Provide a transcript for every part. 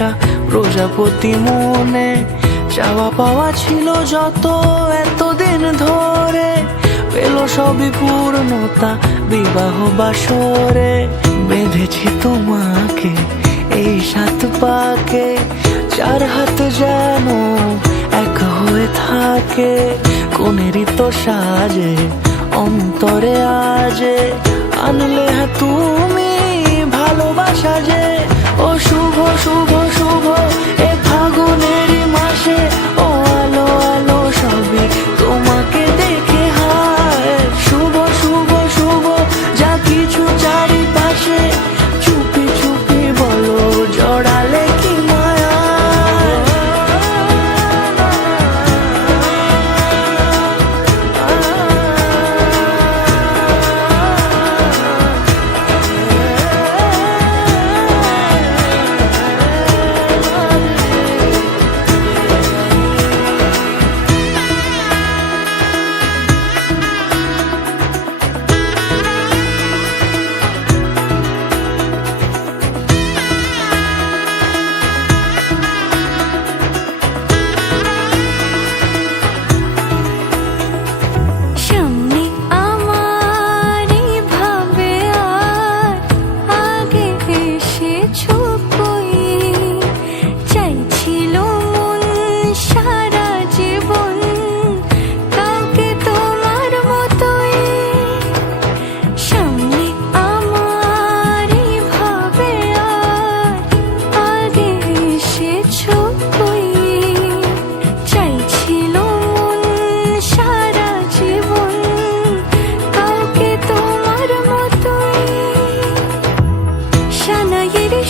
একটা প্রজাপতি মনে, চাওয়া পাওয়া ছিল যত এতদিন ধরে, পেল সবই পূর্ণতা বিবাহ বাসরে। বেঁধেছি তোমাকে এই 7 পাকে, 4 হাত যেন এক হয়ে থাকে। কোনেরই তো সাজে অন্তরে আজে, আনলে তুমি ভালোবাসা যে। ও শুভ শুভ শুভ এ ফাগুনেরই মাসে, ও আলো আলো সবই তোমাকে দেখে হায়। শুভ শুভ শুভ যা কিছু চারিপাশে, চুপি চুপি বলো জড়ালে কি মায়া।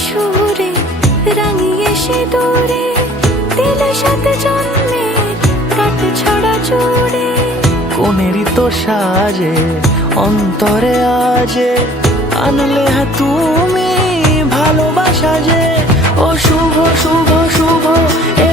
সুরে রাঙিয়ে সে দূরে, দিলে 7 জন্মের কাট ছড়া জুড়ে। কোনেরই তো সাজে অন্তরে আজে, আনলে তুমি ভালোবাসা যে। ও শুভ শুভ শুভ এ